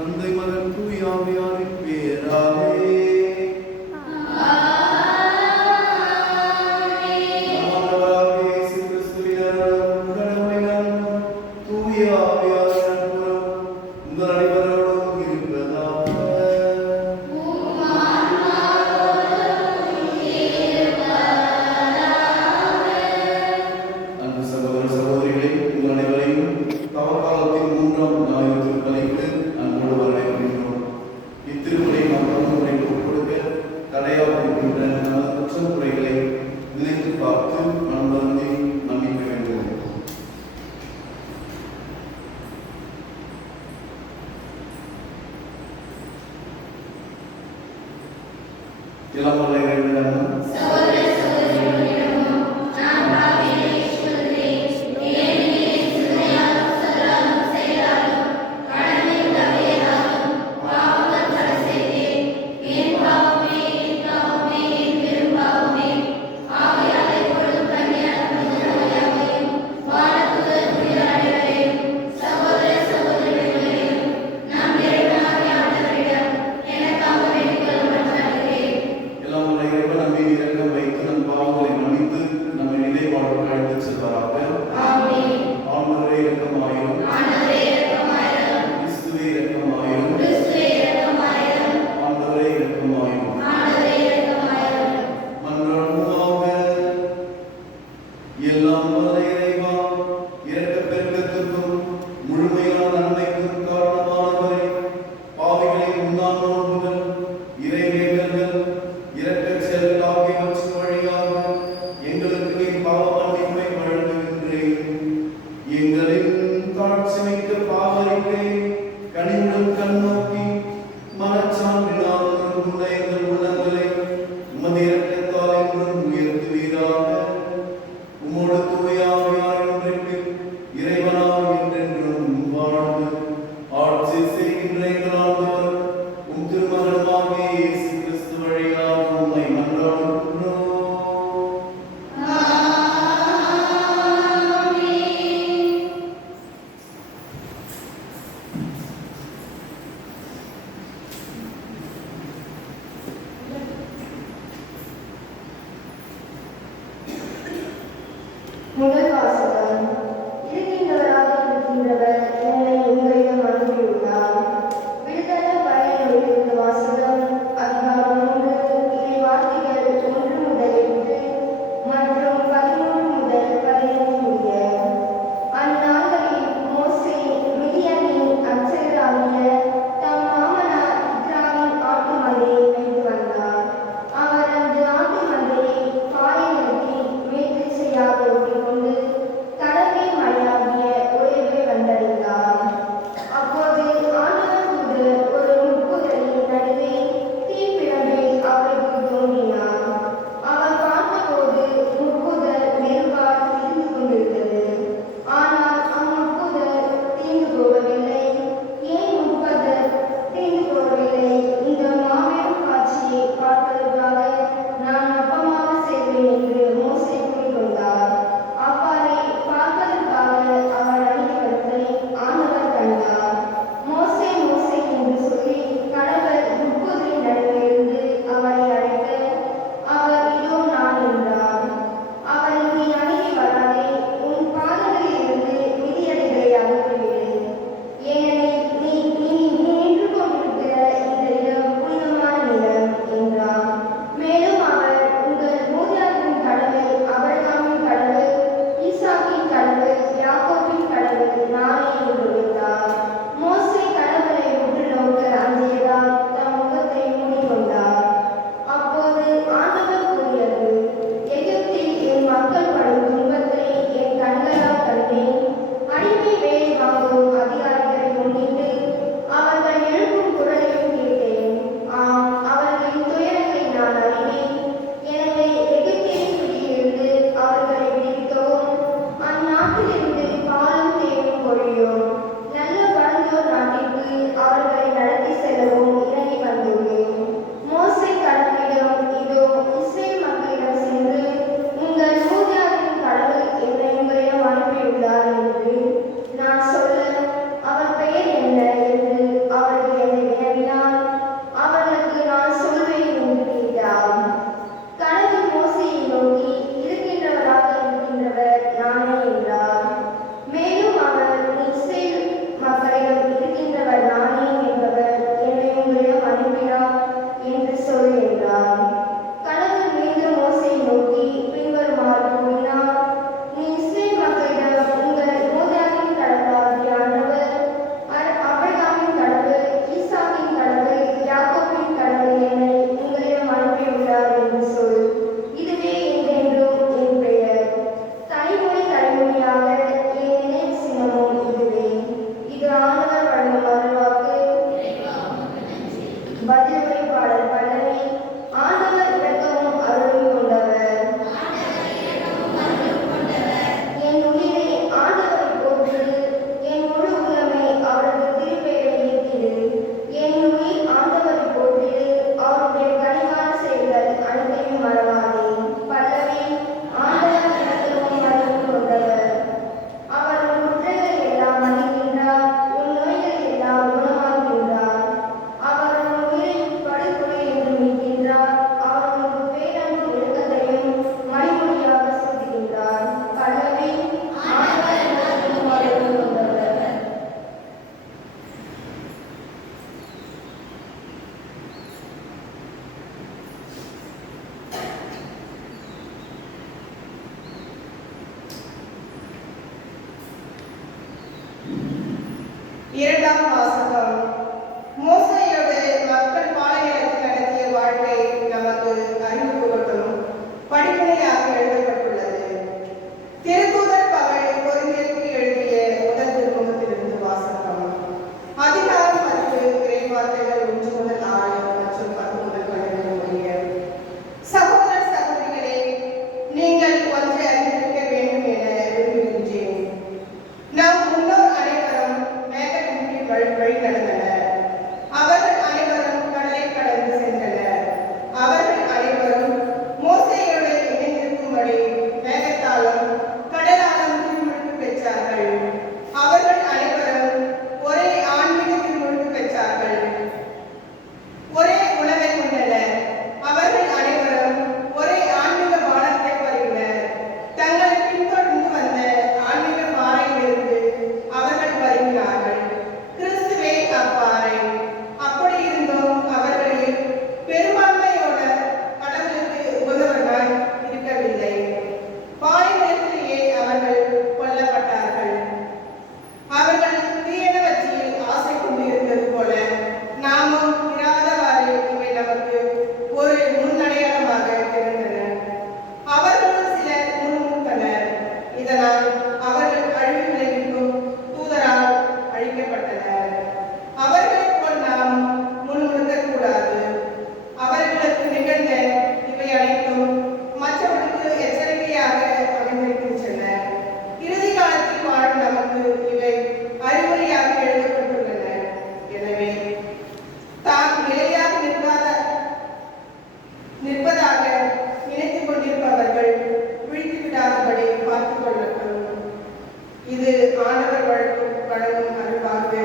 தந்தை மகன் தூய ஆவியாரின் பேராலே இரண்டாம் வாசகம். மோசேயோடு மக்கள் பாலைநிலத்தில் நடத்திய வாழ்க்கை நமக்கு அறிவு புகட்டும் படிப்பனையாக எழுதப்பட்டுள்ளது. திருத்தூதர் பவுல் கொரிந்தியருக்கு எழுதிய முதல் திருமுகத்திலிருந்து வாசகம். அதிகாரம் 10 இறைவார்த்தைகள் 1 முதல் 6 மற்றும் 10 முதல் 12 முடிய. சகோதர சகோதரிகளே, நீங்கள் ஒன்றை அறிந்திருக்க வேண்டும் என விரும்புகின்றேன். நம் முன்னோர் அனைவரும் மேகத்தின் கீழ் வழி நடந்தனர். அவர்கள் அனைவரும் கடலை கடந்து சென்றனர். அவர்கள் அனைவரும் மோசேயோடு இணைந்திருக்கும்படி மேகத்தாலும் கடலாலும் திருமுழுக்கு பெற்றார்கள். அவர்கள் அனைவரும் ஒரே ஆன்மீக திருமுழுக்கு பெற்றார்கள். ஒரே உணவை உண்டனர். அவர்கள் அனைவரும் ஒரே ஆன்மீக பானத்தை பருகினர். தங்களை பின்தொடர்ந்து வந்த ஆன்மீக பாறையிலிருந்து அவர்கள் பருகினார்கள். கிறிஸ்துவே அப்பாறை. அப்படி இருந்தும் அவர்களில் பெரும்பான்மையோட கடவுளுக்கு உகந்தவர்களாய் இருக்கவில்லை. பாலைநிலத்திலேயே அவர்கள் கொல்லப்பட்டார்கள். அவர்கள் தீயனவற்றில் ஆசை கொண்டிருந்தது போல நாமும் இராதவாறு இவை நமக்கு ஒரு முன்னடையாளமாக திகழ்ந்தன. அவர்களும் சிலர் முன்முட்டனர். இதனால் அவர்கள் அழிவு விளைவிக்கும் தூதரால் அழிக்கப்பட்டனர். அவர்களைப் போல் நாம் முன்முடுக்கக்கூடாது. அவர்களுக்கு நிகழ்ந்த இவை அனைத்தும் மற்றவர்களுக்கு எச்சரிக்கையாக அமைந்திருக்கின்றன. இறுதி காலத்தில் வாழும் நமக்கு இவை அறிவுரையாக எழுதப்பட்டுள்ளன. எனவே தாம் நிலையாக நிற்பதாக நினைத்துக் கொண்டிருப்பவர்கள் விழித்து விடாதபடி பார்த்துக் கொள்ளட்டும். இது ஆண்டவர் வழங்கும் அருள்வாக்கு.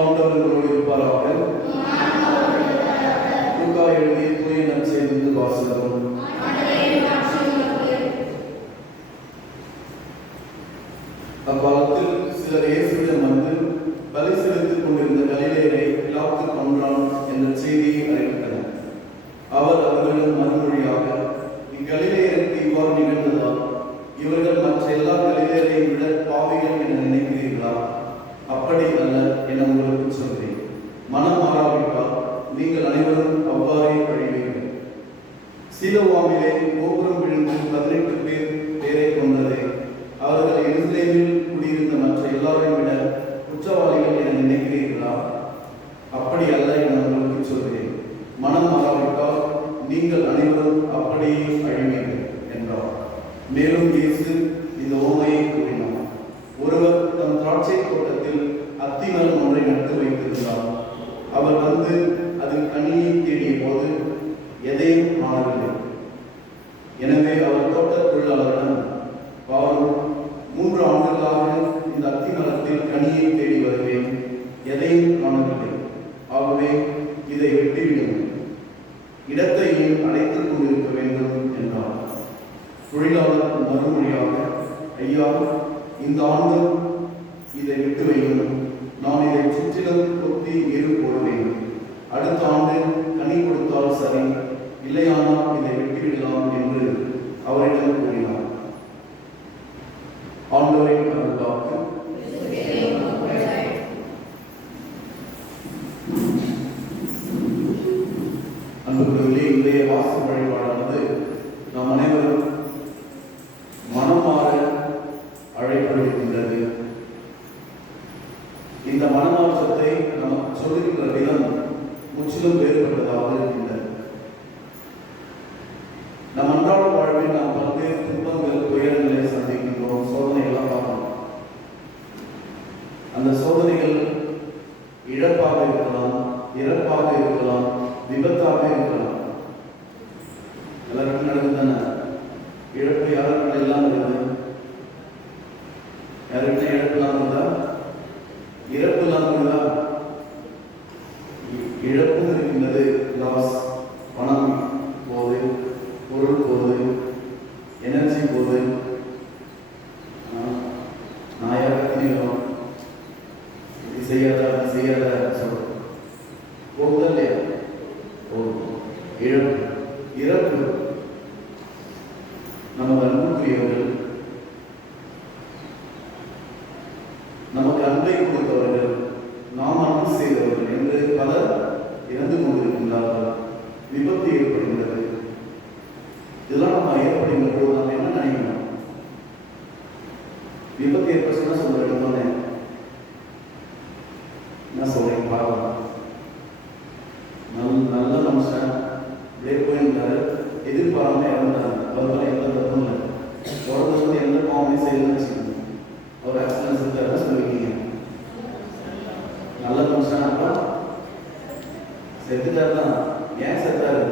ஆண்டவர்களோடு இருப்பாராக. லூக்கா எழுதிய தூய நற்செய்தியிலிருந்து வாசகம். அக்காலத்தில் சிலர் இயேசுவிடம் வந்து பலி செலுத்திக் கொண்டிருந்த கலிலேயரை பிலாத்து கொன்றான் என்ற செய்தியை அறிவித்தனர். அவர் அவர்களிடம் மறுமொழியாக, இக்கலிலேயருக்கு இவ்வாறு நிகழ்ந்ததா? இவர்கள் மற்ற எல்லா கலிலேயரையும் விட பாவிகள் என நினைக்கிறீர்களா? அப்படி அல்ல என உங்களுக்கு சொல்கிறேன். மனம் மாறாவிட்டால் நீங்கள் அனைவரும் அவ்வாறே அழிவீர்கள். சீலோவாமிலே கோபுரம் விழுந்து 18 பேரை கொண்டதே அவர்கள் எருசலேமில் குடியிருந்த மற்ற எல்லாரையும் விட குற்றவாளிகள் என நினைக்கிறீர்களா? அப்படி அல்ல என உங்களுக்கு சொல்கிறேன். மனம் மாறாவிட்டால் நீங்கள் அனைவரும் அப்படியே அழிவீர்கள் என்றார். மேலும் இயேசு இந்த உவமையை கூறினார். ஒருவர் தம் திராட்சை தோட்டத்தில் அத்திமரம் ஒன்றை நட்டு வைத்திருந்தார். அவர் வந்து அதில் கனியை தேடிய போது எதையும் காணவில்லை. எனவே அவர் தோட்டத் தொழிலாளரிடம், பாரும், 3 ஆண்டுகளாக இந்த அத்திமரத்தில் கனியை தேடி வருவேன், எதையும் காணவில்லை. ஆகவே இதை வெட்டிவிடுங்கள், இடத்தையும் அடைத்துக் கொண்டிருக்க வேண்டும் என்றார். தொழிலாளர் மறுமொழியாக, ஐயா, இந்த ஆண்டு இதை விட்டு வையும். நான் இதை சுற்றிலும் கொத்தி ஏறு போடுவேன். அடுத்த ஆண்டு கனி கொடுத்தால் சரி, இல்லையானால் இதை வெட்டிவிடலாம் என்று அவரிடம் கூறினார். ஆண்டவரின் அருள்வாக்கு. அன்புக்குரியவர்களே, இன்றைய வாசல் வழிபாடானது நாம் அனைவரும் மனமாற அழைக்கப்படுகின்றது. இந்த மனமாற்றத்தை நமக்கு சொல்லுகின்ற இருக்கலாம், இறப்பாக இருக்கலாம், விபத்தாக இருக்கலாம். எல்லாருக்கும் நடக்குது தானே? இழப்பு யாருக்கு எல்லாம் இருக்குது? யாருக்குன்னா இழப்பு இல்லாம இருந்தா, இறப்பு இல்லாம இருந்தா, இழப்பும் இருக்கின்றது. லாஸ், பணம் போகுது, பொருள் போகுது, எனர்ஜி போகுது, நான் யாரும் இது செய்யாத அது செய்யாத சொல்றோம். போகுதா இல்லையா? போகுது. இழப்பு, இறப்பு. நமக்கு அன்புக்குரியவர்கள், நமக்கு அன்பை கொடுத்தவர்கள், நாம் அன்பு செய்தவர்கள் என்று பலர் இறந்து கொண்டிருக்கின்றார்கள். விபத்து ஏற்படுகின்றது. இதெல்லாம் நம்ம ஏற்படுகின்ற போது நாம் என்ன நினைக்கணும்? விபத்து ஏற்படுச்சுன்னா சொல்றேன், என்ன சொல்றீங்க பார்க்கலாம். நல்ல மனுஷன் அப்படியே போயிருந்தாரு, எதிர்பாராம இறந்தாரு. அவரால் எந்த தப்பும் இல்லை, தொடர்ந்து வந்து எந்த பாவமே செய்யணும்னு வச்சுக்கணும். அவர் ஆக்சிடென்ட் செஞ்சாரு சொல்லுவீங்க. நல்ல மனுஷன் அப்பா செத்துட்டாரு தான். ஏன் செத்தாரு?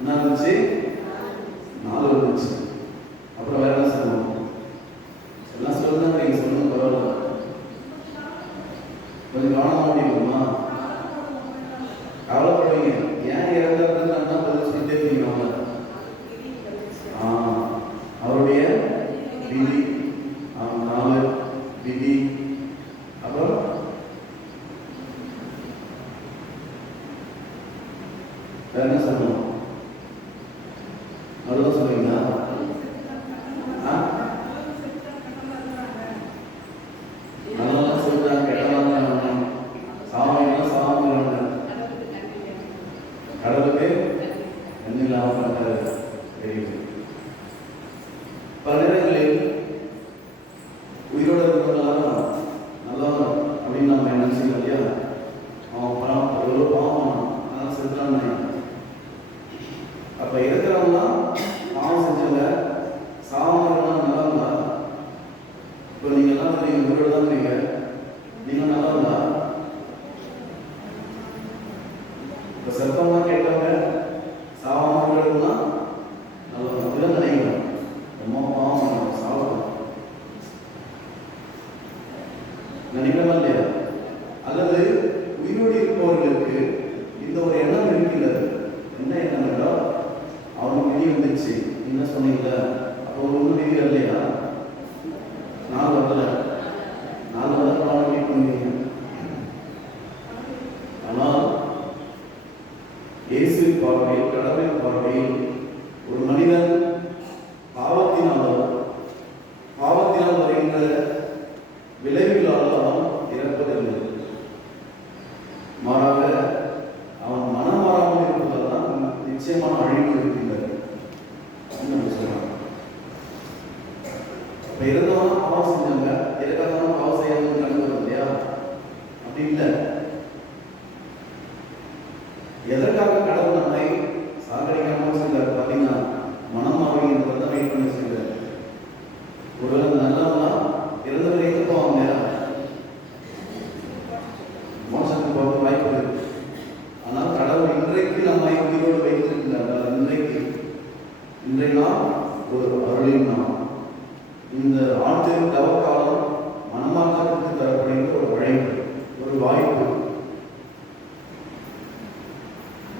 என்ன இருந்துச்சு? 4 இருந்துச்சு. அப்புறம் வேற என்ன சொல்லணும்? எல்லாம் சொல்லுங்க, நீங்க சொல்லுங்க, பரவாயில்ல. கொஞ்சம் கவனமா முடியுமா? கவலைப்படுவீங்க. ஏன் இறந்தாருன்னு நான் பதில் சொல்லிட்டே இருக்கீங்க. அவருடைய விதி, 4 விதி. அப்புறம் வேற என்ன சொல்லணும்? அவ்வளோதான் சொல்லுவீங்களா? நல்லா சொல்றாங்க, கெட்டவங்க சாமியெல்லாம் சாமிங்க. கடவுளுக்கு என்ன இல்லாம தெரியுது. பல நேரங்களில் உயிரோட இருக்கிறவங்களாம் நல்லவங்க அப்படின்னு நம்ம என்ன செய்யணும் இல்லையா? அவன் பணம் எவ்வளோ பாவம் அதெல்லாம் செஞ்சான்னு. அப்ப இருக்கிறவங்களாம் பாவம் செஞ்சவங்க, சாவங்கலாம் நல்லவங்களா? இப்போ நீங்க எல்லாம் நீங்க உயிரோட தான் இருக்கீங்க, நீங்க நல்லவங்களா? இப்போ செத்தவங்க கேட்டவங்க, சாவங்கலாம் நல்லவங்க அப்படிதான் நினைக்கிறோம். ரொம்ப பாவம் சாவலாம் நினைக்கிறோமா இல்லையா? அல்லது உயிரோடு இருப்பவர்களுக்கு இந்த ஒரு எண்ணம் இருக்கிறது. என்ன எண்ணம்னா, அவனுக்கு விதி வந்துச்சு, என்ன சொன்னீங்க, அப்போ ஒன்றும் விதி இல்லையா? 4 வரல, 4 வர பணம் கேட்க முடியுங்க. ஆனால் இயேசு பார்வையில், கடவுளின் பார்வையில் ஒரு மனிதன் பாவத்தினால் வருகின்ற விளைவுகளால் அவன் இறப்பதில்லை. மாறாக அவன் மனம் மாறாமல் இருப்பதால் தான் நிச்சயமான அழிவு இருக்கின்றது. இப்ப இருந்தவங்க பாவம் செஞ்சாங்க, எதுக்காக பாவம் செய்யாமல் கலந்து இல்லையா? அப்படி இல்லை. எதற்காக கடவுள் நம்மை சாகடிக்காமல் செய்தார் பார்த்தீங்கன்னா, மனம் மாறுகின்றது தான் வெயிட் பண்ணி செய்தார். ஒருவேளை நல்லவங்களா இறந்தவரை எங்க போவாங்க? மோசத்துக்கு போக வாய்ப்பு இருக்கு. ஆனால் கடவுள் இன்றைக்கு நம்மை உயிரோடு வைத்திருக்கிறார். இன்றைய நாள் ஒரு அருளின் நாள். இந்த ஆண்டு தவக்காலம் மனமாற்றத்துக்கு தரப்படுகிற ஒரு வழிமுறை, ஒரு வாய்ப்பு.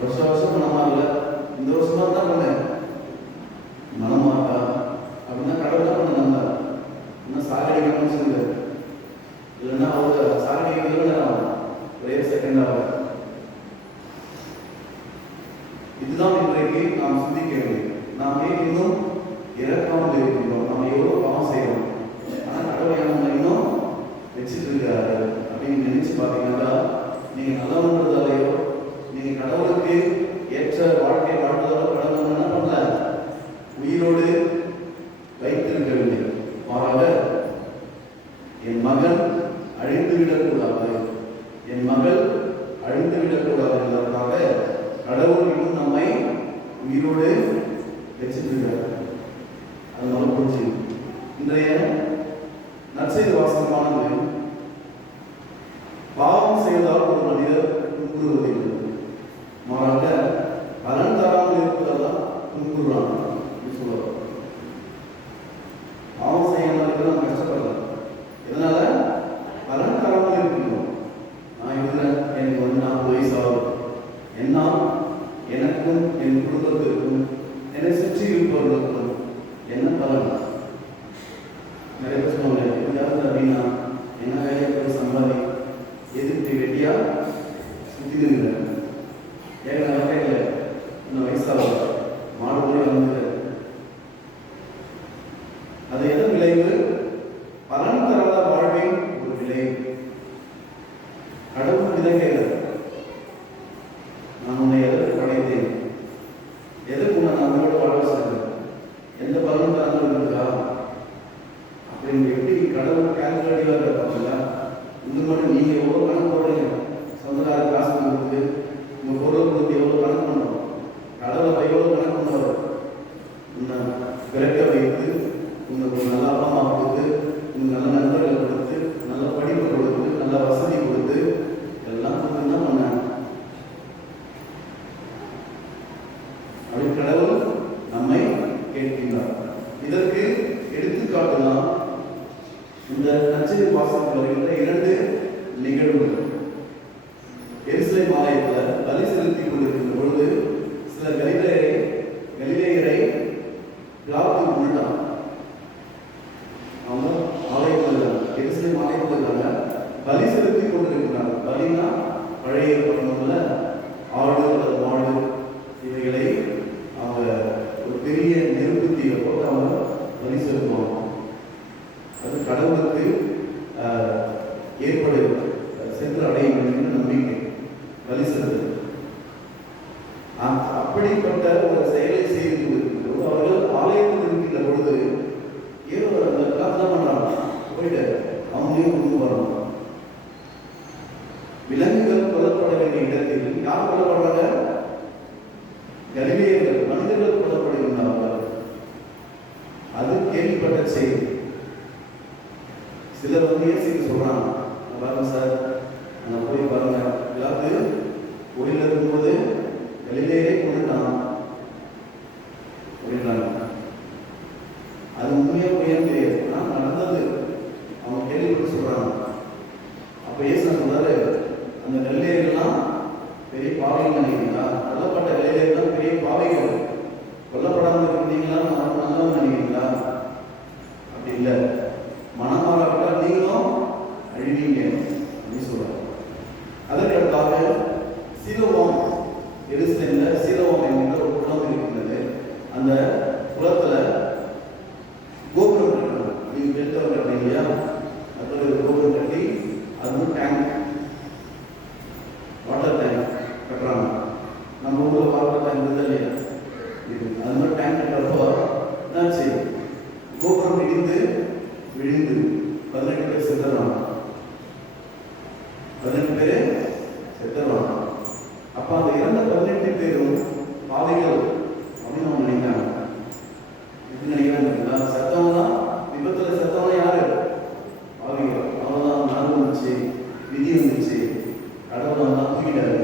வருஷம் மனமாறல, இந்த வருஷமா தான் பண்ணேன் மனமாட்டா அப்படின்னா கடவுள் தான் பண்ண நல்லா. இன்னும் சாகடிக்கணும்னு சொல்லுங்க, இல்லைன்னா அவங்க சாகடிக்கிறது ஒரே செகண்ட் ஆகும். இதுதான் இன்றைக்கு நாம் சிந்திக்க வேண்டும். நாம் ஏன் இன்னும் இறக்காமல் இருக்கின்றோம்? நாம் எவ்வளோ பாவம் செய்யறோம், ஆனால் கடவுளை நம்ம இன்னும் வச்சுட்டு இருக்காரு அப்படின்னு நினைச்சு பார்த்தீங்கன்னா, நீங்க நல்லவன்றதாலேயோ நீங்க கடவுளுக்கு ஏற்ற வாழ்க்கை வாழ்வதாலோ கடவுள் என்ன பண்ணல, உயிரோடு வைத்திருக்கவில்லை. மாறாக என் மகன் அழிந்துவிடக்கூடாது, என் மகள் அழிந்துவிடக்கூடாது என்பதற்காக கடவுள் இன்னும் நம்மை உயிரோடு வச்சிருக்காரு. அது நல்லா போச்சு. இன்றைய நற்செய்தி வாசகமானது பாவம் செய்வதால் ஒரு மனிதர் துன்புறுவதில்லை, மாறாக பலன் தராமல் இருப்பதால் துன்புறுறாங்க சொல்லுவார். பாவம் செய்யாமல் நம்ம கஷ்டப்படலாம். இதனால பலன் தராமல் இருக்கணும். நான் இருக்கிறேன், எனக்கு 40 வயசு ஆகும், என்னால் எனக்கும் என் குடும்பத்திற்கும் என்னை சுற்றி இருப்பவர்களுக்கும் என்ன பலன்? நிறைய பேர் சொல்லுவாங்க, எப்படியாவது அப்படின்னா என்ன கையை போய் சம்பாதி எதிர்த்து வெட்டியா சுற்றிடுங்க. ஏன்னா கேட்கல, இன்னும் வயசாகும், மாடு போய் வந்து அது எதன் விளைவு? பலன் தராத வாழ்வின் ஒரு விளைவு. கடவுள் இதை கேட்கல, நான் உன்னை எதற்கு படைத்தேன், எதற்கு உன்னை நான் உங்களோட வாழ சொல்றேன், எந்த பலன் தராமல் இருக்கா அப்படின்னு எப்படி கடவுள் கேல்குலேட்டிவாக இருப்பாங்களா? இது மட்டும் நீங்க எவ்வளோ கணக்கு போடுறீங்க, சொந்தக்கார காசு கொடுத்து உங்க பொருள் கொடுத்து எவ்வளோ கணக்கு பண்ணுறோம், கடவுளை எவ்வளோ கணக்கு பண்ணுவார்? உன்னை பிறக்க வைத்து உங்களுக்கு ஒரு நல்ல அப்பா அம்மா கொடுத்து, உங்களுக்கு நல்ல நண்பர்கள் கொடுத்து, நல்ல படிப்பு கொடுத்து, நல்ல வசதி கொடுத்து, எல்லாம் கொடுத்து என்ன பண்ண? அப்படி கடவுள் நம்மை கேட்கின்றார். இதற்கு எடுத்துக்காட்டு தான் இந்த நற்செய்தி வாசகத்தில் வருகின்ற 2 நிகழ்வுகள். எருசலேம் ஆலயத்தில் பலி செலுத்தி கொண்டிருக்கின்ற பொழுது சில கலிலேயரை பிலாத்து கொண்டுட்டான். அவங்க ஆலயத்தில் எருசலேம் ஆலயத்தில் பலி செலுத்தி கொண்டிருக்கிறாங்க. பலினா பழைய பட்டணம்ல ஆடு அல்லது மாடு இவைகளை அவங்க ஒரு பெரிய நெருப்புத்தீயை போட்டு அவங்க பலி செலுத்துவாங்க. அது கடவுளுக்கு ஏற்படு சென்று அடைய வேண்டும் நம்பிக்கை பலி செலுத்து. அப்படிப்பட்ட ஒரு செயலை செய்து அவர்கள் ஆலயத்தில் இருக்கின்ற பொழுது ஏதோ தான் பண்றாங்க, போயிட்டு அவங்களையும் கொண்டு வரணும். விலங்குகள் கொல்லப்பட வேண்டிய இடத்தில் யார் கொல்லப்படுறாங்க? கலிலேயர்கள், மனிதர்கள் கொல்லப்படுகின்றார்கள். அது கேள்விப்பட்ட செய்தி. சிலர் வந்து ஏசிக்கு சொல்றாங்க, பாருங்க சார், அங்கே போய் பாருங்க, எல்லாத்தையும் கோயிலில் இருக்கும்போது கலிலேயரே கொண்டுட்டான் அப்படின்றாங்க. அது உண்மையா பொய்யான்னு தெரியாது, ஆனால் நடந்தது அவங்க கேள்விப்பட்டு சொல்றாங்க. அப்போ ஏசு சொல்றாரு, அந்த கலிலேயர்கள்லாம் பெரிய பாவைகள் நினைக்கிறீங்களா? கொல்லப்பட்ட கலிலேயர்கள் பெரிய பாவைகள், கொல்லப்படாமல் இருந்தீங்களா நல்லவங்க நினைக்கிறீங்களா? அப்படி இல்லை, மனமாறாவிட்டால் நீங்களும் அழிவீங்க அப்படின்னு சொல்றாங்க. அதற்கடுத்தாக சீலோவாம், எருசலேம்ல சீலோவாம் என்கின்ற ஒரு குளம் இருக்கின்றது. அந்த குளத்துல கோபுரம் கட்டுறாங்க. நீங்க பெருத்தவர் கட்டுறீங்க இல்லையா? அதில் ஒரு கோபுரம் கட்டி அது டேங்க், வாட்டர் டேங்க் கட்டுறாங்க. நம்ம ஊரில் வாட்டர் டேங்க் இருந்தது இல்லையா? அது மாதிரி டேங்க் கட்டுறப்போ என்னாச்சு? கோபுரம் இடிந்து விழுந்து 18 பேர் செத்துறாங்க. 18 பேர் செத்துறாங்க. அப்ப அந்த இறந்த 18 பேரும் பாவிகள் அப்படின்னு அவங்க நினைக்கிறாங்க. எப்படி நினைக்கிறாங்க? செத்தவங்க தான், விபத்துல செத்தவங்க யாரு? பாவிகள். அவங்கதான் நாள் வந்துச்சு, விதி வந்துச்சு, கடவுள் தான் தூக்கிட்டாரு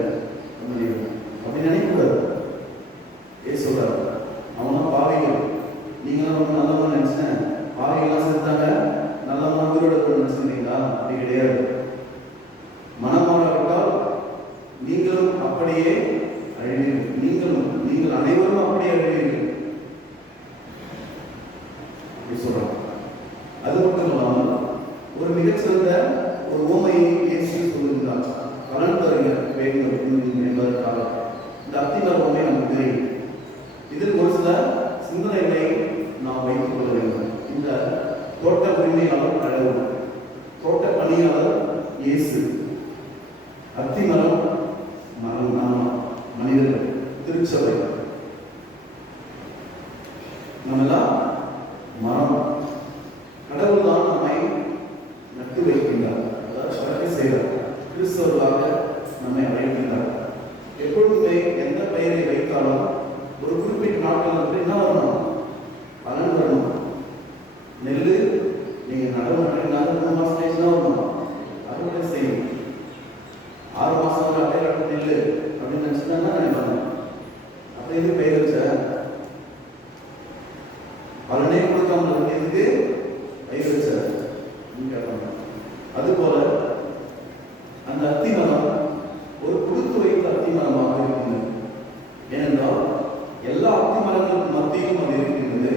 அப்படின்னு நினைக்கூடாது. ஏன் சொல்றாரு? அவங்க பாவிகள், நீங்களும் ரொம்ப நல்லவங்க நினைச்சேன், பாவிகள்லாம் செத்தாங்க, நல்லவங்க உயிரோட நினைச்சிருந்தீங்களா? அப்படி கிடையாது. மனமாறாவிட்டால் நீங்களும் அப்படியே அழிவீர்கள், நீங்கள் அனைவரும் அப்படியே அழிவீர்கள் அப்படி சொல்றாங்க. அது மட்டும் இல்லாமல் ஒரு மிகச்சிறந்த ஒரு உவமையை இயேசு சொல்லுகிறார். பலன் தருங்க வேண்டும் என்பதற்காக இந்த அத்திமர உவமை நமக்கு தெரியும். இதில் ஒரு சில சிந்தனைகளை நாம் வைத்துக் கொள்ள வேண்டும். இந்த தோட்ட உரிமையாளர் கடவுள், தோட்ட பணியாளர் இயேசு, அத்திமரம் மரம் நாம் மனிதர்கள், திருச்சபை, நம்மெல்லாம் மரம். கடவுள் தான் நம்மை நட்டு வைக்கின்றார், அதாவது வளர்ச்சி செய்கிறார், கிறிஸ்தவர்களாக நம்மை அழைக்கின்றார். எப்பொழுதுமே எந்த பெயரை வைத்தாலும் ஒரு குறிப்பிட்ட நாட்கள் என்ன வரணும்? பலனே கொடுக்காம இருக்கிறதுக்கு கை வச்சார். அதுபோல அந்த அத்திமரம் ஒரு கொடுத்து வைத்த அத்திமரமாக இருக்கின்றது. ஏனென்றால் எல்லா அத்திமரங்களுக்கும் மத்தியிலும் அது இருக்கின்றது.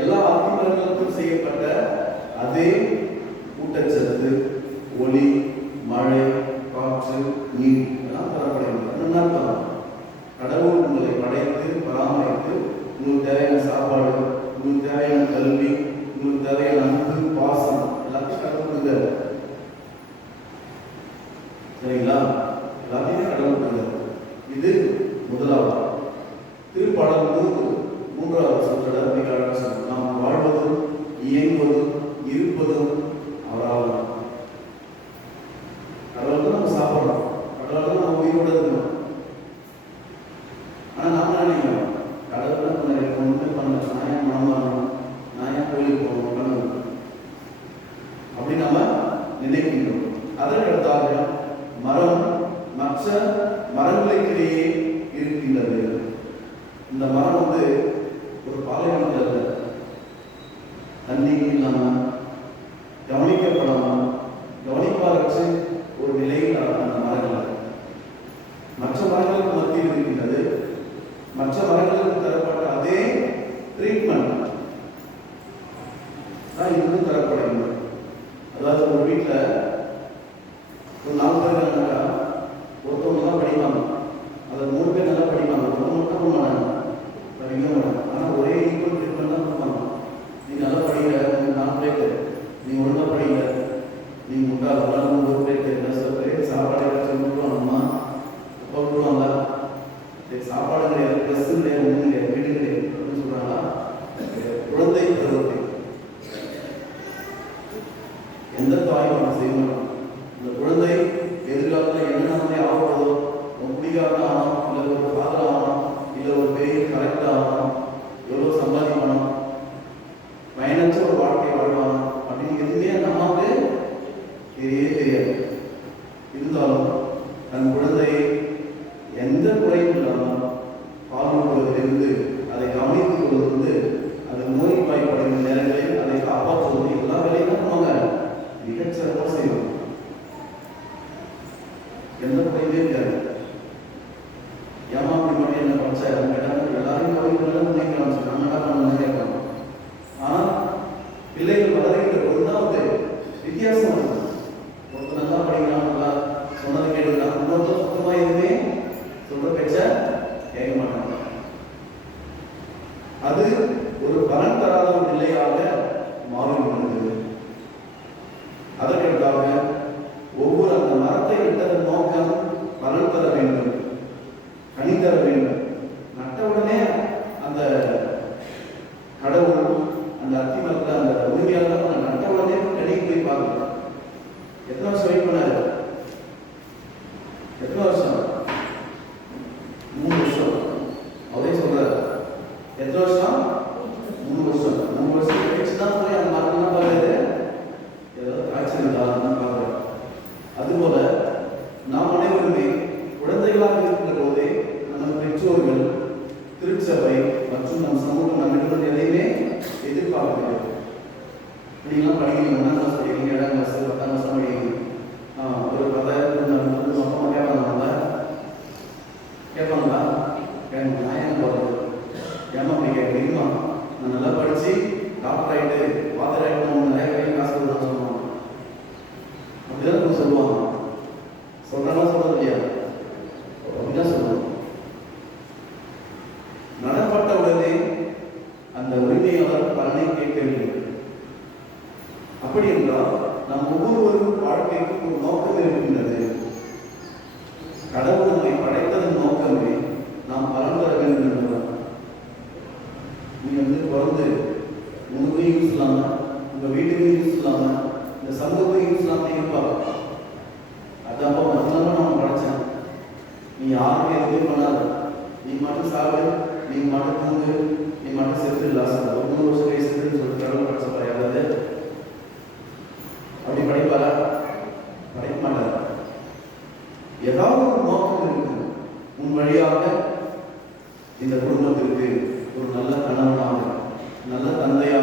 எல்லா அத்திமரங்களுக்கும் செய்யப்பட்ட அதே ஊட்டச்சத்து, ஒளி, மழை, காற்று, நீர் எல்லாம் தரப்படுகின்றன. கடவுள் உங்களை படைத்து பராமரித்து உங்களுக்கு தேவையான சாப்பாடு, உங்களுக்கு தேவையான கல்வி, உங்களுக்கு தேவையான அன்பு, பாசம் எல்லாத்தையும் கடவுள் கொடுத்தாரு. சரிங்களா? எல்லாத்தையுமே கடவுள் கொடுத்தாரு. இது முதலாவது. திருப்பாடல் 3வது சொற்றொடர் நாம் வாழ்வதும் இயங்குவதும் இருப்பதும் அவரால். கடவுள் தான் நம்ம சாப்பிடணும், கடவுள் தான் நம்ம உயிரோட இருக்கணும். ஆனால் நாம நினைக்கிறோம் கடவுள் ஒன்றுமே பண்ணல, நான் ஏன் மனம் வரணும், நான் ஏன் கோயிலுக்கு போகணும், பண்ணணும் அப்படி நம்ம நினைக்கின்றோம். அதற்கடுத்தாக மரம் மற்ற மரங்களுக்கிடையே இருக்கின்றது. இந்த மரம் ஒரு பாலைவனத்தில் அல்ல, தண்ணி இல்லாம கவனிக்கப்படாம கவனிப்பாரற்று ஒரு நிலையில் அந்த மரங்கள் மற்ற மரங்களுக்கு மத்தியில் இருக்கின்றது. மற்ற மரங்களுக்கு தரப்பட்ட அதே ட்ரீட்மெண்ட் தான் இதுக்கும் தரப்படுகிறது. அதாவது ஒரு வீட்டில் ஒரு 4 பேர் இருந்தாக்கா ஒருத்தவங்க தான் படிப்பாங்க, அதில் 3 பேர் நல்லா படிப்பாங்க, ஒருத்தவங்க மட்டும் போக மாட்டாங்க, படிக்க மாட்டாங்க. ஆனால் ஒரே ஈக்குவல் ட்ரீட்மெண்ட் தான் கொடுப்பாங்க. நீ நல்லா படிக்கிற, நீ 4 பேர், நீ ஒழுங்காக படிக்கிற, நீ முட்டாள் வளர்ந்து 1 பேர் என்ன சில பேர் சாப்பாடு ஏதாச்சும் விட்டுருவாங்கம்மா, அப்போ விட்டுருவாங்க. சாப்பாடு கிடையாது, ட்ரெஸ் கிடையாது, ஒன்றும் கிடையாது, வீடு கிடையாது அப்படின்னு சொல்றாங்களா? குழந்தை பருவத்தை எந்த தாயும் செய்ய மாட்டோம். இந்த குழந்தை எதிர்காலத்தில் என்ன ஆகப்படுதோ, பிடிக்காத ஆகணும், இல்லை ஒரு ஃபாதர் ஆகணும், இல்லை ஒரு பெரிய கலெக்டர் ஆகணும், எவ்வளோ சம்பாதிக்கணும், பயனற்ற ஒரு வாழ்க்கை வாழ்வாங்க அப்படின்னு எதுவுமே நமக்கு தெரியாது. இருந்தாலும் தன் குழந்தையை எந்த குறையும் இல்லாமல் பால் ஊட்டுவதிலிருந்து அதை கவனித்துக் கொள்வது, அது நோய்வாய்ப்படுகிற நேரங்களில் அதை காப்பாற்றுவது, எல்லா வேலையும் பண்ணுவாங்க, மிகச்சிறப்பாக செய்வாங்க. எந்த குறையுமே இருக்காது. ஏமா அப்படி மட்டும் என்ன படிச்சா கேட்டாங்க, எல்லாரும் கவனிக்கலாம் நினைக்கலாம், நம்ம என்ன பண்ணணும்னு கேட்கணும். ஆனால் பிள்ளைகள் வளர்கின்ற பொழுது வித்தியாசம் வருது. ஒருத்தர் நல்லா படிக்கலாம், நல்லா சொன்னதை கேட்டுக்கலாம், இன்னொருத்தர் சுத்தமாக எதுவுமே சொல்ற பேச்ச கேட்க மாட்டாங்க. அது ஒரு பலன் தராத ஒரு நிலையாக மாறிவிடுகிறது. அதற்காக ஒவ்வொரு அந்த மரத்தை விட்டதன் நோக்கம் பலன் தர வேண்டும், கனி தர வேண்டும். நட்டவுடனே அந்த கடவுள் அந்த அத்தி மரத்தை அந்த உரிமையாளர் நட்டவுடனே கனி போய் பார்க்கணும். எத்தனை வருஷம் வெயிட் பண்ணாரு? எத்தனை வருஷம்? 3 வருஷம். அவரே சொல்றாரு, எத்தனை வருஷம்? 3 வருஷம். 3 வருஷம் கழிச்சு தான் போய் அந்த மரம்லாம் பார்க்குறது, ஏதாவது காய்ச்சல் இருந்தாலும் பார்க்குறோம். அதுபோல நாம் அனைவருமே குழந்தைகளாக இருக்கிற போதே நமது பெற்றோர்கள், திருச்சபை மற்றும் நம் சமூகம் நம்மிடம் எதையுமே எதிர்பார்க்கிறது. நீங்களாம் படிக்கிறீங்க, 1ஆம் கிளாஸ் படிக்கிறீங்க, 7ஆம் கிளாஸ் 10ஆம் கிளாஸ் படிக்கிறீங்க, ஒரு 10,000 அப்பா கேட்பாங்களா? கேட்பாங்களா? நான் ஏன் போகிறது? ஏமா அப்படி கேட்குறீங்களா? நான் நல்லா படித்து டாக்டர் ஆகிட்டு ஃபாதர் ஆகிட்டு நிறைய பேர் காசு கொடுத்து சொல்லுவாங்க. அப்படிதான் சொல்லுவாங்க. சொல்கிறாங்களா சொல்கிறது இல்லையா? அப்படிதான் சொல்லுவாங்க. நடப்பட்ட உடனே அந்த உரிமையாளர் பலனை கேட்கவில்லை. அப்படி என்றால் நம் ஒவ்வொருவரும் வாழ்க்கைக்கு ஒரு நோக்கம் இருக்கின்றது. கடவுள் நம்மை படைத்ததன் நோக்கமே நாம் பலன் தர வேண்டும் என்பதுதான். நீங்க பிறந்து உங்களுக்கும் யூஸ் இல்லாம, உங்க வீட்டுக்கும் யூஸ் இல்லாம, இந்த சமூகத்துக்கும் யூஸ் இல்லாம இருப்பாங்க. அதான் முதல்ல நம்ம படைச்சேன். நீ யாருக்கும் எதுவுமே பண்ணாத, நீ மட்டும் சாப்பிடு, நீ மட்டும் தூங்கு, நீ மட்டும் செத்து லாஸ்ட் 3 வருஷம் வயசுன்னு சொல்லிட்டு கடவுள் படைச்சப்பா. யாராவது அப்படி படிப்பாரா? படிக்க மாட்டார். ஏதாவது ஒரு நோக்கம் இருக்கு. உன் வழியாக இந்த குடும்பத்திற்கு ஒரு நல்ல கணவனாக, நல்ல தந்தையாக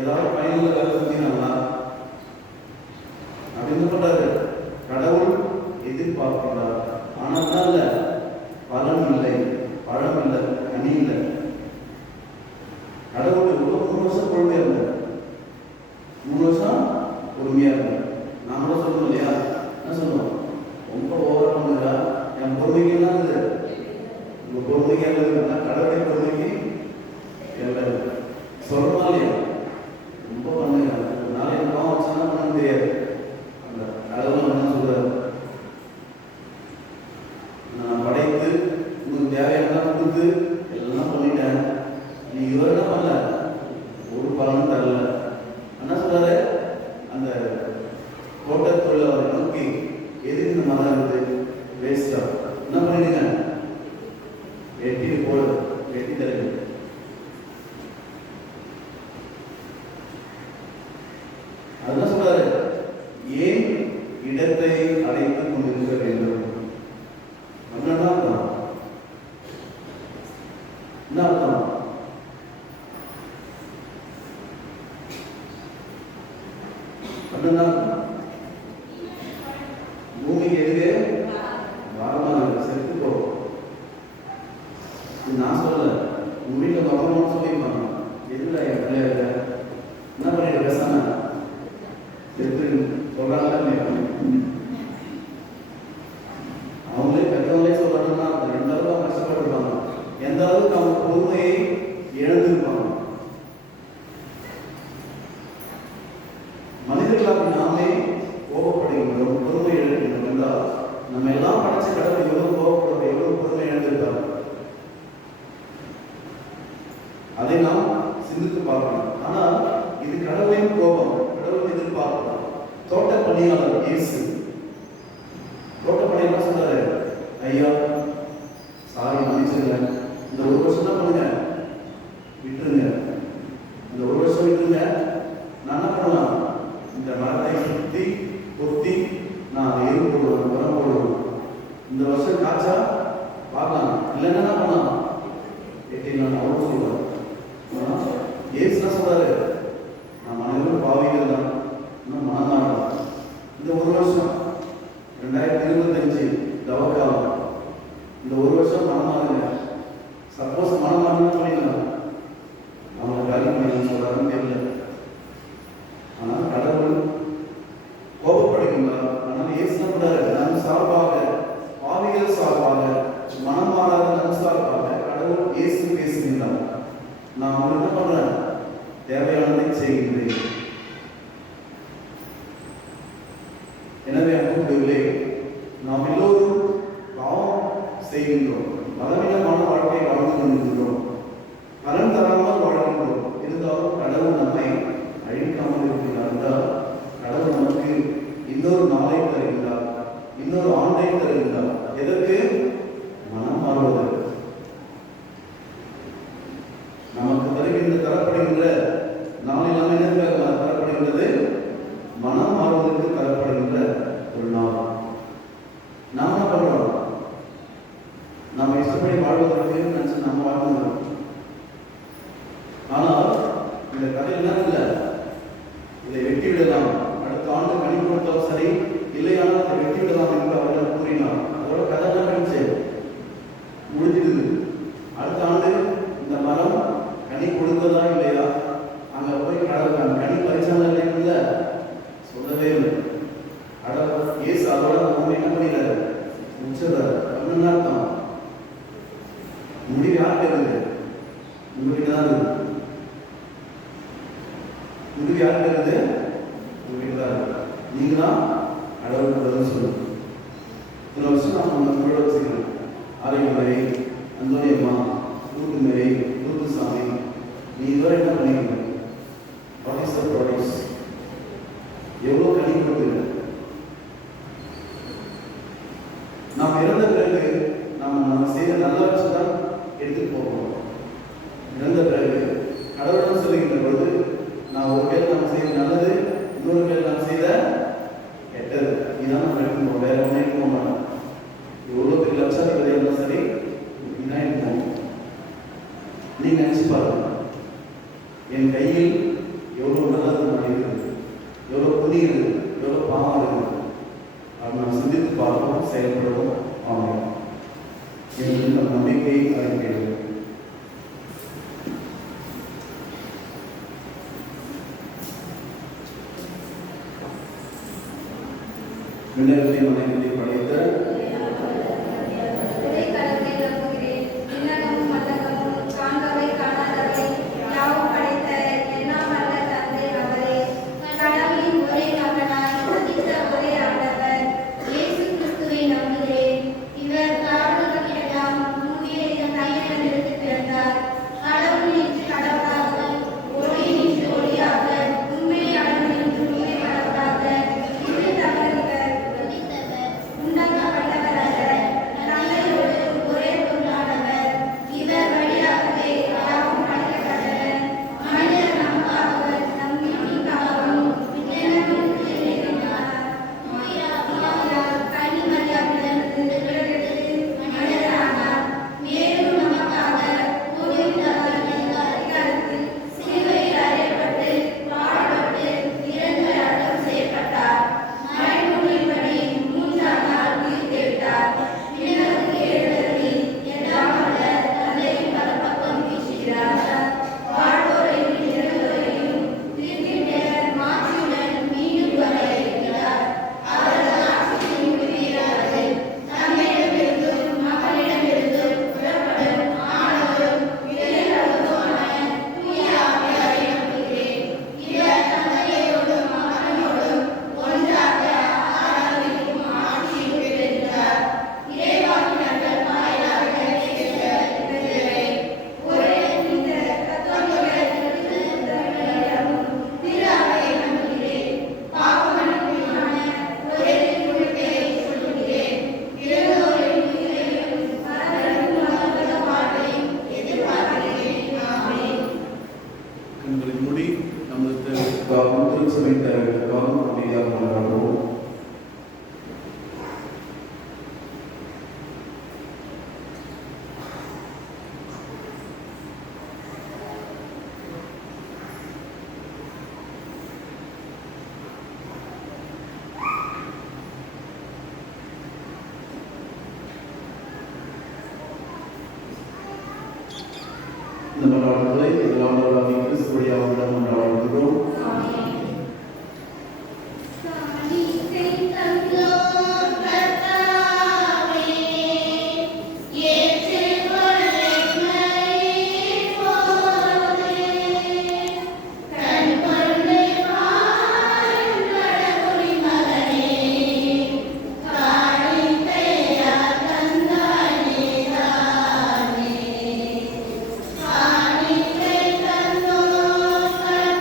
ஏதாவது பயனுள்ள வேலை செஞ்சீங்கன்னா அப்படின்னு பண்றாரு. கடவுள் எதிர்பார்க்கிறார், ஆனால் தான் இல்ல, பலன் இல்லை, பழம் இல்லை, கனி இல்லை. கடவுள் 3 வருஷம் பொறுமையா இருந்தார், 3 வருஷம் பொறுமையா இருந்தார். நான் கூட சொல்லணும் இல்லையா, என்ன சொல்லுவோம், ரொம்ப ஓவர் பண்ணுறா என் பொறுமைக்கு என்ன இருக்குது, உங்க பொறுமைக்கு என்ன கடவுளுடைய பொறுமைக்கு எல்லாம் சொல்லணுமா இல்லையா, ரொம்ப பண்ணுங்க. நாளைக்கு பாவம் வச்சுன்னா பண்ண முடியாது. அந்த கடவுள் என்ன சொல்றாரு, நான் படைத்து உங்களுக்கு தேவையான கொடுத்து எல்லாம் பண்ணிட்டேன், நீ இவர் என்ன பண்ணல, ஒரு பலனும் தரல. என்ன சொல்றாரு, அந்த தோட்டத்தில் அவரை நோக்கி எதுக்கு இந்த மரம் இருக்குது வேஸ்டா, என்ன பண்ணிடுங்க, வெட்டி போடு, வெட்டி தருங்க. அதுதான் சொல்றாரு, ஏன் இடத்தை அடைத்துக் கொண்டிருக்க வேண்டும். என்ன அர்த்தம், என்ன அர்த்தம், பூமிக்கு எதுக்கு வாரமா இருக்கு, செத்து போ. நான் சொல்ல, உங்க வீட்டில் கவர்மெண்ட் சொல்லியிருப்பாங்க, எதுல என் பிள்ளைய என்ன பண்ணிட்டு பேசாம செத்து சொல்றாங்க. அவங்களே பெற்றவங்களே சொல்றாங்கன்னா 2 அளவுக்கு கஷ்டப்பட்டுருப்பாங்க, எந்த அளவுக்கு அவங்க பொறுமையை இழந்திருப்பாங்க. மனிதர்களாக நாமே கோபப்படுகின்றோம், பொறுமை இழக்கின்றோம் என்றால் நம்ம எல்லாம் படைச்ச கடவுள் எவ்வளவு கோபப்படுற, எவ்வளவு பொறுமை இழந்திருக்காங்க, அதை நாம் சிந்தித்து பார்க்கணும். ஆனால் இது கடவுளின் கோபம், கடவுள் எதிர்பார்க்கலாம். தோட்ட பணியாளர் இயேசு, தோட்ட பணியாளர் சொல்றாரு, ஐயா சாரி மன்னிச்சுங்க, இந்த 1 வருஷம் தான் பண்ணுங்க, விட்டுருங்க, இந்த 1 வருஷம் விட்டுருங்க, நான் என்ன பண்ணலாம், இந்த மரத்தை சுற்றி கொத்தி நான் அதை எரு போடுவேன், உரம் போடுவேன், இந்த வருஷம் காய்ச்சா பார்க்கலாம், இல்லைன்னா என்ன பண்ணலாம், நான் அவ்வளோ சொல்லுவேன். ஏசுனா சொல்றாரு, நான் அனைவரும் பாவிகள் தான், இன்னும் மனமாறலாம். இந்த 1 வருஷம் 2025 தவக்காலம், இந்த 1 வருஷம் மனமாறுங்க. சப்போஸ் மனமாறுன்னு பண்ணிடலாம், அவங்க காரியம் பண்ணி சொல்றாருன்னு தெரியல. ஆனால் கடவுள் கோபப்படுகின்றார். ஆனால் இயேசு சொல்றாரு, நம் சார்பாக, பாவிகள் சார்பாக, மனம் மாறாத நம் சார்பாக கடவுள் இயேசு பேசுகின்றார். நான் அவங்களுக்கு என்ன பண்றேன், தேவையானதை செய்கின்றேன். எனவே அன்புக்குரியவர்களே, நாம் எல்லோரும் பாவம் செய்கின்றோம், பலவீனமான வாழ்க்கை வாழ்ந்து கொண்டிருக்கிறோம், பலன் தராமல் வாழ்கின்றோம். இருந்தாலும் கடவுள் நம்மை அழிக்காமல் இருக்கிறார் என்றால் கடவுள் நமக்கு இன்னொரு நாளை தருகின்றார், இன்னொரு ஆண்டை தருகின்றார். எதற்கு, மனம் மாறுவதற்கு. நமக்கு தரப்படுகின்ற நாளில் நம்ம என்ன தரப்படுகின்றது, மனம் மாறுவதற்கு தரப்படுகின்ற ஒரு நாள். நாம் என்ன பண்றோம், நம்ம இஷ்டப்படி வாழ்வதற்கு நினைச்சு நம்ம வாழ்ந்துக்கிறோம். ஆனால் இந்த கதையில் என்ன இல்லை, இதை வெட்டி விடலாம், அடுத்த ஆண்டு கனி கொடுத்தாலும் சரி, இல்லையானால் அதை வெட்டி விடலாம் என்று அவர்கள் கூறினார். அதோட கதை என்ன நினைச்சு முடிஞ்சிடுது. அடுத்த ஆண்டு இந்த மரம் கனி கொடுத்ததா இல்லையா, அங்க போய் கடவுள் கனி பறிச்சாங்க இல்லையா, சொல்லவே இல்லை. ஏசு அதோட நம்ம என்ன பண்ணிடுறாரு, முடிச்சிடுறாரு. அப்படின்னு அர்த்தம், முடிவு யாருக்கு இருக்குது, உங்ககிட்ட தான் இருக்குது. முடிவு யாருக்கு இருக்குது, உங்ககிட்ட தான் இருக்குது. நீங்க தான் கடவுளுக்கு பதில் சொல்லணும். இத்தனை வருஷம் நான் உங்களோட வச்சுக்கிறேன், ஆரோக்கியமறை, அந்தோனியம்மா, கூட்டுமறை, கூட்டுசாமி, நீ இதுவரை என்ன பண்ணிக்கிறீங்க, ப்ராடக்ட்ஸ் எவ்வளோ கனி கொடுத்துருக்க. நாம் இறந்த பிறகு நம்ம செய்த நல்ல விஷயம் தான் எடுத்துட்டு போகணும். இறந்த பிறகு கடவுளும் சொல்லுகின்ற பொழுது, நான் ஒரு பேர் நாம் செய்த நல்லது, இன்னொரு பேர் நாம் செய்த கெட்டது, இதான் நம்ம எடுத்து போவோம், வேற ஒன்றும் எடுத்து போக மாட்டோம். எவ்வளோ பெரிய லட்சாதிபதியாக இருந்தாலும் சரி, இதான் எடுத்து போவோம். நீங்க நினைச்சு பாருங்க, என் கையில் எவ்வளோ நல்லது பண்ணிஇருக்குது, எவ்வளோ புண்ணியம் இருக்குது, எவ்வளோ பாவம் இருக்குது அப்படின்னு நாம் சிந்தித்து பார்ப்போம், செயல்படுவோம். ஆமாம் என்று நம் நம்பிக்கையை அறிக்கையிடுவோம். விண்ணகத்தை மனைகளை படைத்த இந்த மன்றாடுகளை எல்லாம் கிறிஸ்து வழியாக மன்றாடுகிறோம். Thank you.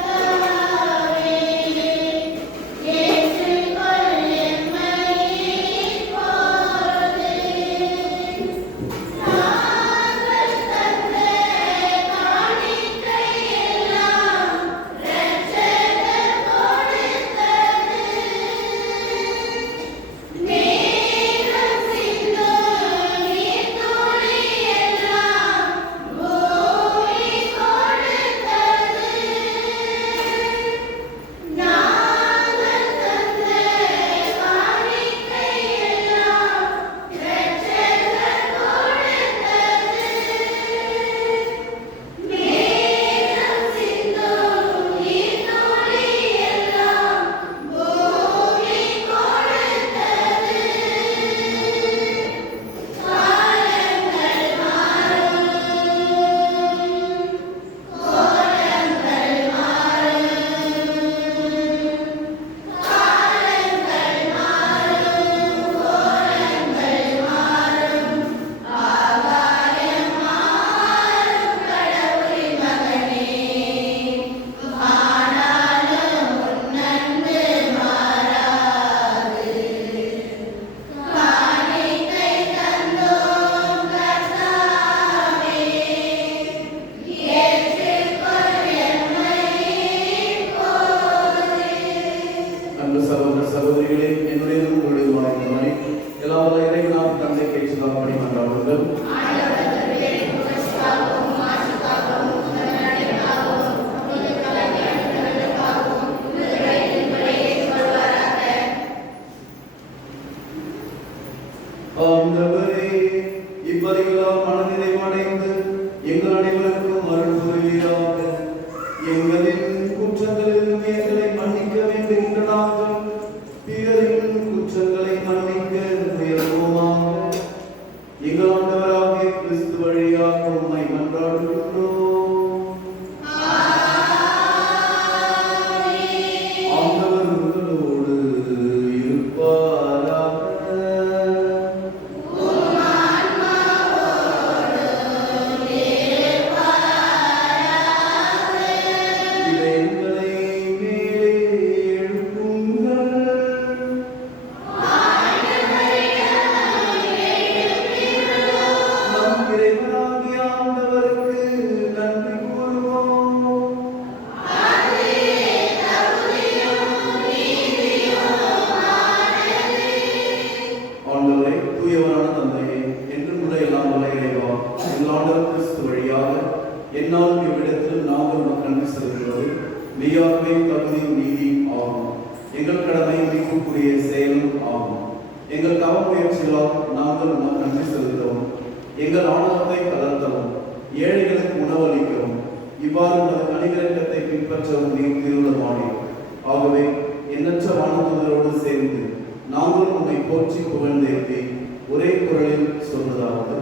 மெய்யாகவே கருணை நீதி ஆகும். எங்கள் கடமை மீட்புக்குரிய செயலும் ஆகும். எங்கள் தவ முயற்சிகளால் நாங்கள் உமக்கு நன்றி செலுத்தவும், எங்கள் ஆணவத்தை கலர்த்தவும், ஏழைகளுக்கு உணவளிக்கவும், இவ்வாறு உமது கனிவிரக்கத்தை பின்பற்றவும் நீர் திருவுளமானீர். ஆகவே எண்ணற்ற வானதூதரோடு சேர்ந்து நாங்கள் உம்மை போற்றி புகழ்ந்தேத்தி ஒரே குரலில் சொல்வதாவது: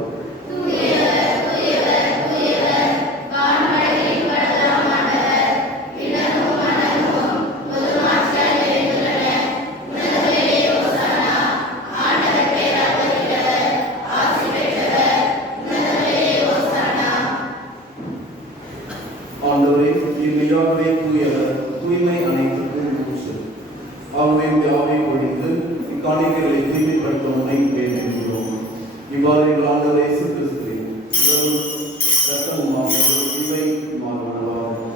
ஆண்டவரே, இம்மையாகவே தூயவர், தூய்மை அனைத்துக்கும் ஊற்று. ஆகவே ஆவை பொழிந்து இக்காணிக்கைகளை தூய்மைப்படுத்த உம்மை வேண்டுகிறோம். இவ்வாறு எங்கள் ஆண்டவர் இயேசு கிறிஸ்துவின் உடலும் இரத்தமுமாக இவை மாறுவனவாகும்.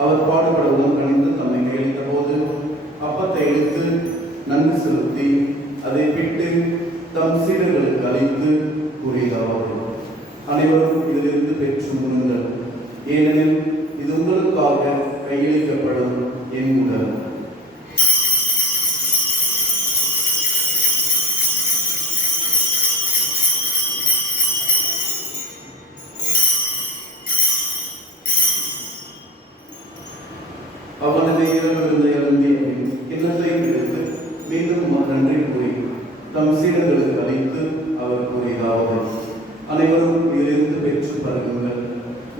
அவர் பாடுபடவும் கணிந்து தம்மை கையளித்த போது அப்பத்தை எடுத்து நன்கு செலுத்தி அதை பிட்டு தம் சீடர்களுக்கு அளித்து கூறியதாவது: அனைவரும் இதிலிருந்து பெற்று உண்ணுங்கள், ஏனெனில் இது உங்களுக்காக கையளிக்கப்படும் என் உடல். அவனது இரவிலிருந்து எழுந்தி கிண்ணத்தை எடுத்து மீண்டும் நன்றி கூறி தம் சீடர்களுக்கு அளித்து அவர் கூறியதாவது: அனைவரும் இதிலிருந்து பெற்று பருகுங்கள்,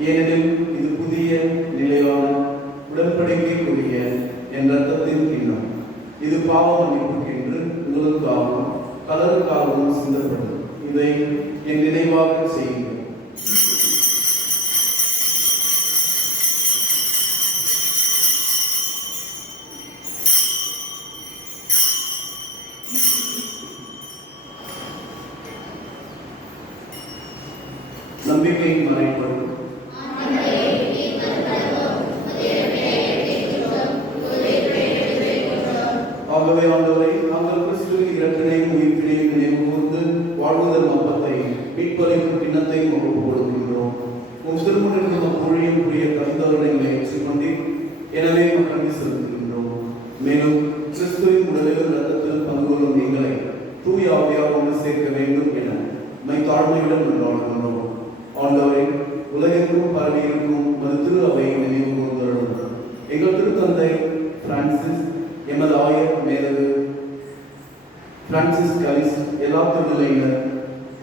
ஏனெனில் இது புதிய நிலையான உடன்படிக்கைக்குரிய என் இரத்தத்தின் கிண்ணம். இது பாவ மன்னிப்புக்கென்று உங்களுக்காகவும் பலருக்காகவும் சிந்தப்படும். இதை என் நினைவாக செய்யுங்கள். நம்பிக்கையின் மறைப்பொருள். ஆகவே ஆண்டவரை, நாங்கள் கிறிஸ்துவின் இறப்பினையும் உயிர்ப்பினையும் நினைவு கூர்ந்து வாழ்வுதல் அப்பத்தை மீட்பளிக்கும் கிண்ணத்தையும் ஒப்புக் கொடுக்கின்றோம். உம் திருமுன்னில் உமக்கு ஊழியம் புரிய தகுந்தவர்களை ஏற்றுக்கொண்டீர். எனவே நன்றி செலுத்துகின்றோம். மேலும் கிறிஸ்துவின் உடலிலும் இரத்தத்திலும் பங்கு கொள்ளும் எங்களை தூய ஆவியார் ஒன்று சேர்க்க வேண்டும் என மை தாழ்மையுடன் கொண்டாடுகின்றோம். ஆண்டவரை, உலகெங்கும் பரவியிருக்கும் ஒரு திரு அவையை நினைவு கூர்ந்தருளும். எங்கள் திருத்தந்தை பிரான்சிஸ், எமது ஆயர் மேலது பிரான்சிஸ் கலிஸ், எல்லா திருநிலையினர்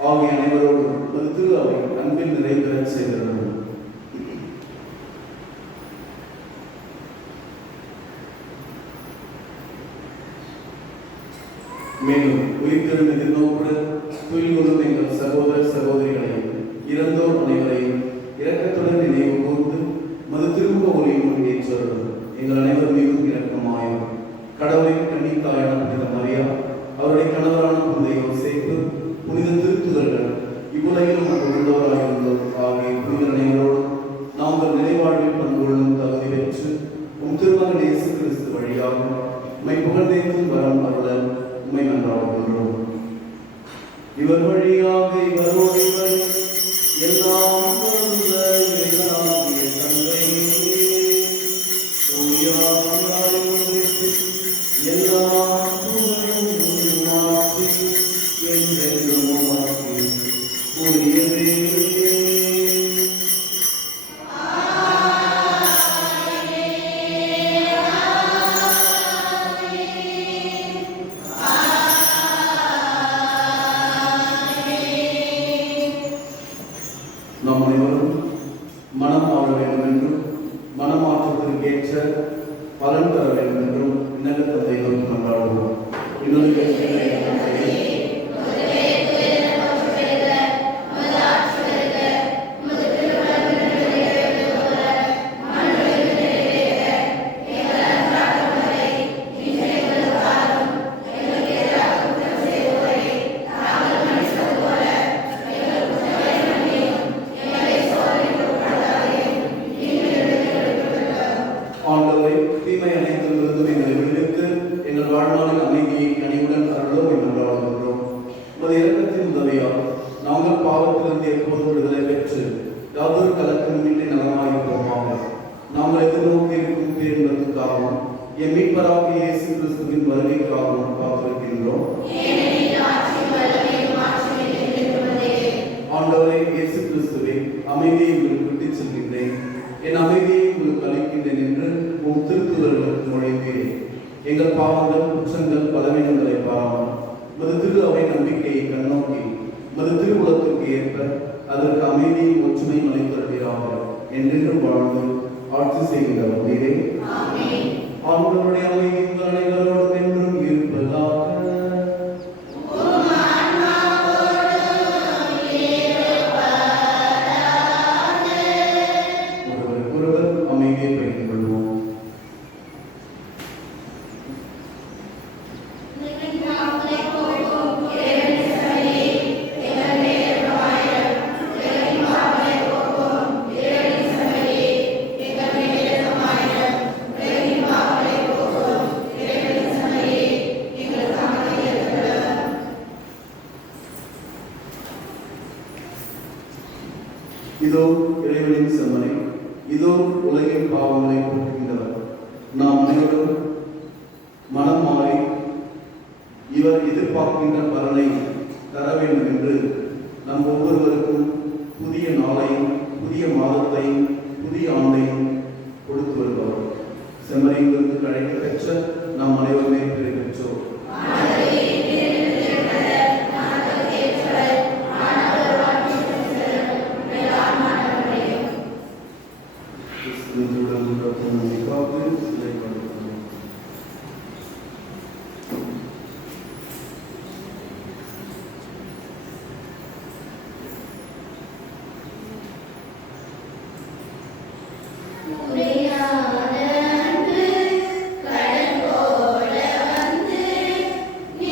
ஆகிய அனைவரோடும் ஒரு திரு அவை அன்பில் நிறைவேற செய்திருந்தோம். மேலும் உயிர்த்தெழும் எதிர்நோக்குடன் துயில் கொள்ளும் எங்கள் சகோதர சகோதரிகளையும் இறந்தோர் அனைவரையும் இரக்கத்துடன் நினைவு கூர்ந்து மது திரும்ப ஒளியும் ஏற்றருளும். எங்கள் அனைவர் மீதும் இரக்கமாயும். கடவுளின் கன்னித்தாயான புனித மரியா, அவருடைய கணவரான புனித யோசேப்பு, புனித திருத்துதர்கள், இவ்வுலகிலும் உள்ளவராயிருந்தோர் ஆகிய புனித அனைவரோடும் நாங்கள் நிலைவாழ்வில் பண்புகளும் தகுதி பெற்று உம் திருமகன் இயேசு கிறிஸ்து வழியாக உம்மை புகழ்ந்தேற்றும் வரம் அருள உம்மை நன்றாடுகின்றோம். இவர் வழியாக இவரோடு இவர் எல்லாம் வல்ல இறைவனாகிய தந்தை எல்லா புகழும் மாற்றி என்றென்றும் உமக்கு உரியதே. நாம் அனைவரும் மனம் மாற வேண்டும் என்றும் மனமாற்றத்திற்கேற்ற பலன் பெற வேண்டும் என்றும் இன்னக தந்தை நோக்கி கொண்டாடுவோம். ஆண்டவரை, தீமை அனைத்திலிருந்தும் எங்களை விடுவித்து எங்கள் வாழ்நாளில் அமைதியை கனிவுடன் அருளும் என்றாடுகின்றோம். உமது இரக்கத்தின் உதவியால் நாங்கள் பாவத்திலிருந்து எப்போதும் விடுதலை பெற்று யாதொரு கலக்கமின்றி நலமாயிருப்போமாக. நாங்கள் எதிர்நோக்கி இருக்கும் பேரின்பத்துக்கு நிமித்தமாக என் மீட்பராகிய இயேசு கிறிஸ்துவின் வருகைக்காகவும் காத்திருக்கின்றோம். ஆண்டவரே இயேசு கிறிஸ்துவே, அமைதியை உங்களுக்கு விட்டுச் செல்கின்றேன், என் அமைதியை உங்களுக்கு அளிக்கின்றேன் என்று உம் திருத்துவர்களுக்கு நுழைந்தேன். எங்கள் பாவங்கள், குற்றங்கள், பலவீனங்களை பாராமல் உமது திரு அவை நம்பிக்கையை கண்ணோக்கி உமது திருக்குலத்திற்கு ஏற்ப அதற்கு அமைதியை ஒற்றுமை அளித்தருகிறாக என்றென்றும் வாழ்ந்து ஆட்சி செய்கின்ற வந்தீரே. ஆண்டவருடைய அமைதி உங்கள் அனைவரோடும் என்றும் இருப்பதாக. ஒருவருக்கொருவர் அமைதியை பகிர்ந்து கொள்வோம். இதோ இறைவனின் செம்மனை, இதோ உலகின் பாவங்களை போக்குகின்றவர். நாம் அனைவரும் மனம் மாறி இவர் எதிர்பார்க்கின்ற பலனை தர வேண்டும் என்று நம் ஒவ்வொருவருக்கும் புதிய நாளையும் புதிய மாதத்தையும் புதிய ஆண்டையும் கொடுத்து வருபவர். செம்மனையிலிருந்து கிடைக்க பெற்ற நாம் அனைவருமே பெரிய பெற்றோர். கடல் போல வந்து நீ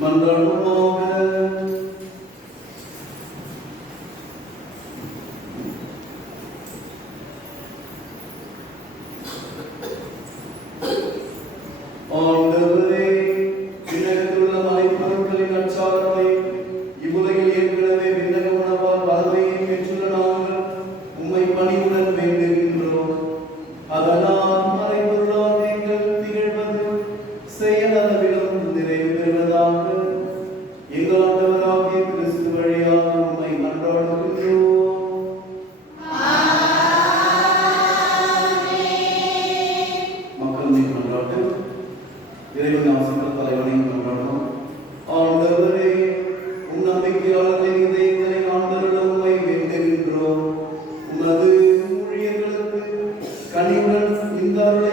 மன்றாடுவோமாக. ஆண்டவரே, விண்ணகத்திலுள்ள மலைப்பொருட்களின் அச்சாரத்தை இவ்வுலகில் ஏற்கனவே விண்ணக உணவால் பலவையை பெற்றுள்ள நாங்கள் உம்மை பணிவுடன் வேண்டுகின்றோம். அதனால் மறைபொருளாக எங்கள் திகழ்வது செயலளவிலும் நிறைவு பெறுவதாக எங்கள் ஆண்டவராகிய கிறிஸ்து வழியாக உம்மை மன்றாடுகின்றோம். மக்கள் மீது மன்றாட்டு. இறைவன் ஆசிரியர் தலைவனையும் கொண்டாடுவோம். ஆண்டவரே, உம் நம்பிக்கையாளர்களின் இதயங்களை ஆண்டவரிடம் உம்மை வேண்டுகின்றோம். உமது ஊழியர்களுக்கு கனிவுடன் இந்த அருளை